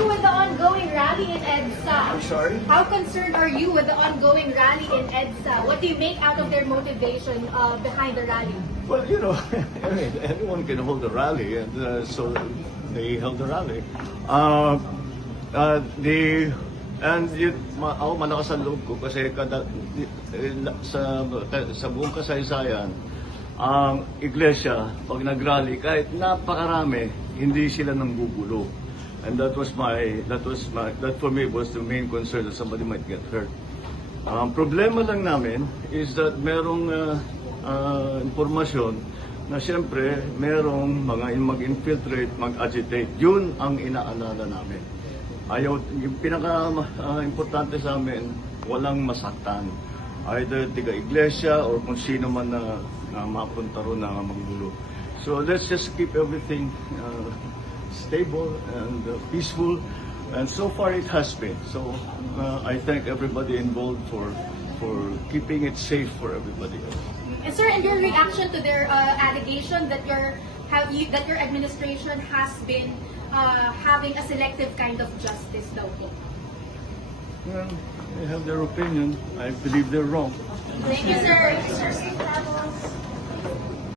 you with the ongoing rally in EDSA? I'm sorry? How concerned are you with the ongoing rally in EDSA? What do you make out of their motivation behind the rally? Well, you know, I mean, anyone can hold a rally, and so they held a rally. Ako malakas ang loob ko kasi sa buong kasaysayan, ang iglesia, pag nag-rally, kahit napakarami, hindi sila nanggugulo. And that for me was the main concern that somebody might get hurt. Ang problema lang namin is that merong impormasyon na siyempre merong mga mag-infiltrate, mag-agitate. Yun ang inaalala namin. Yung pinaka-importante sa amin, walang masaktan. Either tiga-iglesia or kung sino man na mapunta ron na maggulo. So let's just keep everything stable and peaceful. And so far it has been. So I thank everybody involved for keeping it safe for everybody else. And sir, and your reaction to their allegation that your administration has been having a selective kind of justice daw po? Well, they have their opinion. I believe they're wrong. Thank you, sir.